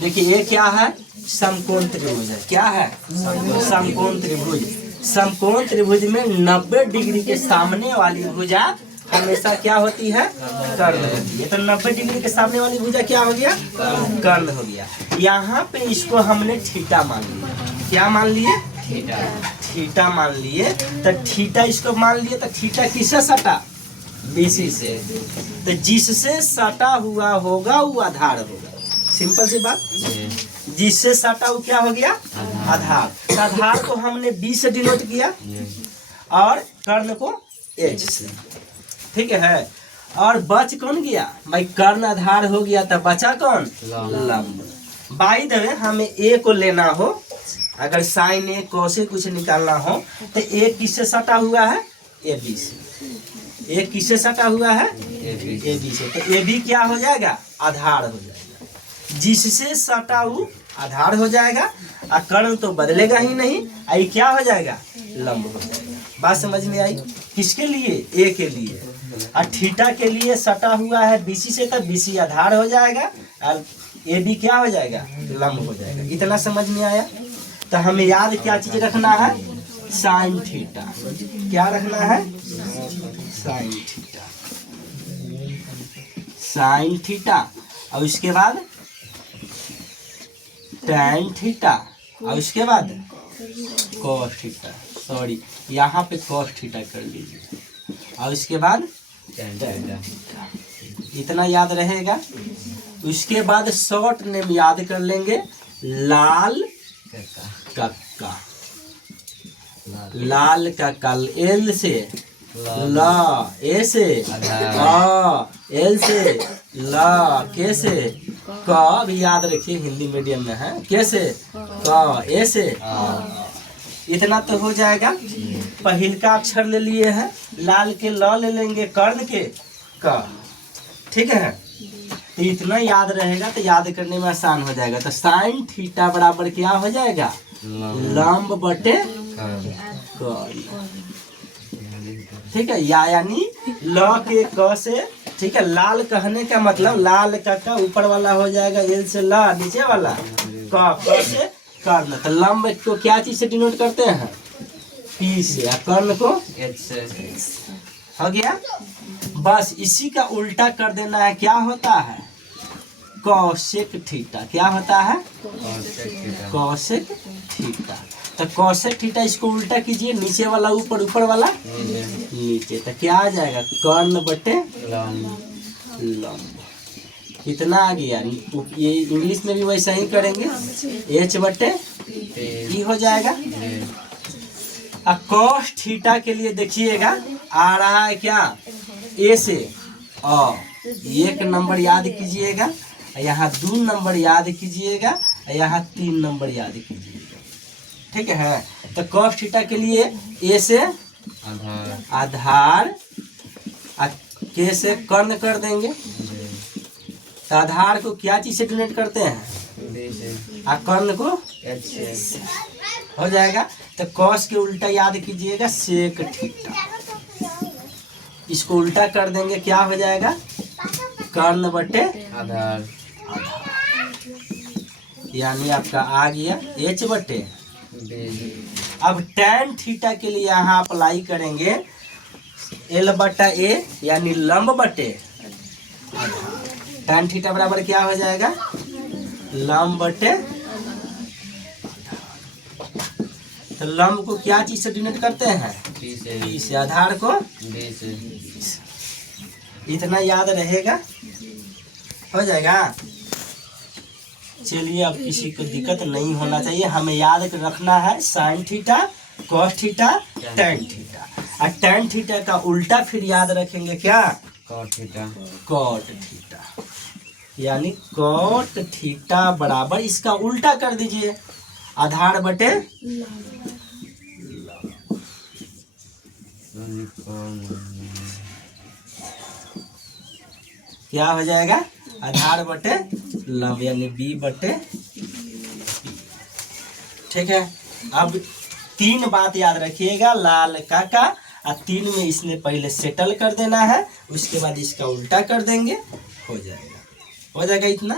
देखिए ये क्या है, समकोण त्रिभुज है। क्या है? समकोण त्रिभुज। समकोण त्रिभुज में 90 डिग्री के सामने वाली भुजा हमेशा क्या होती है? कर्ण होती है। तो 90 डिग्री के सामने वाली भुजा क्या हो गया? कर्ण हो गया। यहाँ पे इसको हमने थीटा मान लिया। क्या मान लिए? थीटा मान लिए। तो थीटा इसको मान लिए, तो थीटा किससे सटा? बीसी से। तो जिससे सटा हुआ होगा वो आधार होगा। सिंपल सी बात। जिससे सटा वो क्या हो गया? आधार। तो आधार को हमने बी से डिनोट किया और कर्ण को एच से। ठीक है। और बच कौन गया भाई? कर्ण आधार हो गया, तो बचा कौन? लंब। बाई द वे हमें ए को लेना हो, अगर साइन ए कॉस ए कुछ निकालना हो, तो ए किससे सटा हुआ है? ए बी से। ए किससे सटा हुआ है? ए बी से। तो ए बी क्या हो जाएगा? आधार हो जाएगा। जिससे सटा वो आधार हो जाएगा, और कर्ण तो बदलेगा ही नहीं, आई क्या हो जाएगा? लंब हो जाएगा। बात समझ में आई? किसके लिए? ए के लिए। और थीटा के लिए सटा हुआ है बीसी से, तो बीसी आधार हो जाएगा और ए बी क्या हो जाएगा? लंब हो जाएगा। इतना समझ में आया? तो हमें याद क्या चीज रखना है? Sine theta. क्या रखना है? Sine theta. साइन थीटा और उसके बाद टैन थीटा और उसके बाद कॉस थीटा। सॉरी, यहाँ पे कॉस थीटा कर लीजिए और उसके बाद टैन थीटा। इतना याद रहेगा। उसके बाद शॉर्ट नेम याद कर लेंगे, लाल कक्का। लाल कक्का। एल से ला, ए से आ, एल से ला, के से का भी याद रखिए, हिंदी मीडियम में है। कैसे? का, ए से इतना तो हो जाएगा। पहिल का अक्षर ले लिए हैं, लाल के ल ले लेंगे, कर्ण के का। ठीक है। तो इतना याद रहेगा तो याद करने में आसान हो जाएगा। तो साइन थीटा बराबर क्या हो जाएगा? लंब बटे कर्ण। ठीक है। यानी ल के क से, ठीक है, लाल कहने का मतलब लाल का ऊपर वाला हो जाएगा, एल से ला, नीचे वाला क से कर्ण। तो लंब को क्या चीज से डिनोट करते हैं? पी से। कर्ण को एच से। हो गया। बस इसी का उल्टा कर देना है। क्या होता है? कौशिक थीटा। क्या होता है? कौशिक थीटा। तो कौशिक थीटा इसको उल्टा कीजिए, नीचे वाला ऊपर, ऊपर वाला नीचे। तो क्या आ जाएगा? कर्ण बटे लंब। कितना आ गया? ये इंग्लिश में भी वैसा ही करेंगे, एच बटे ई हो जाएगा। अब कॉस थीटा के लिए देखिएगा आ रहा है क्या? ए से अ, 1 नंबर याद कीजिएगा, यहाँ 2 नंबर याद कीजिएगा, यहाँ 3 नंबर याद कीजिएगा। ठीक है। तो कॉस थीटा के लिए ए से आधार, के से कर्ण कर देंगे। तो आधार को क्या चीज से डिनोट करते हैं? और कर्ण को हो जाएगा। तो कॉस के उल्टा याद कीजिएगा, सेक थीटा। इसको उल्टा कर देंगे, क्या हो जाएगा? कर्ण बटे आधार। यानी आपका आ गया एच बटे। अब टैन थीटा के लिए यहाँ अप्लाई करेंगे एल बटा ए, यानी लंब बटे। टैन थीटा बराबर क्या हो जाएगा? लंब बटे। तो लंब को क्या चीज से डिनोट करते हैं? पी से। आधार को बी से। इतना याद रहेगा, हो जाएगा। चलिए, अब किसी को दिक्कत नहीं होना चाहिए। हमें याद रखना है sine theta, cos theta, tan theta. और टैन थीटा का उल्टा फिर याद रखेंगे क्या? Cot theta. Cot theta. यानी कॉट थीटा बराबर, इसका उल्टा कर दीजिए, आधार बटे क्या हो जाएगा? आधार बटे लंब, यानी बी बटे। ठीक है। अब 3 बात याद रखिएगा, लाल का और 3 में इसने पहले सेटल कर देना है, उसके बाद इसका उल्टा कर देंगे, हो जाएगा। हो जाएगा इतना।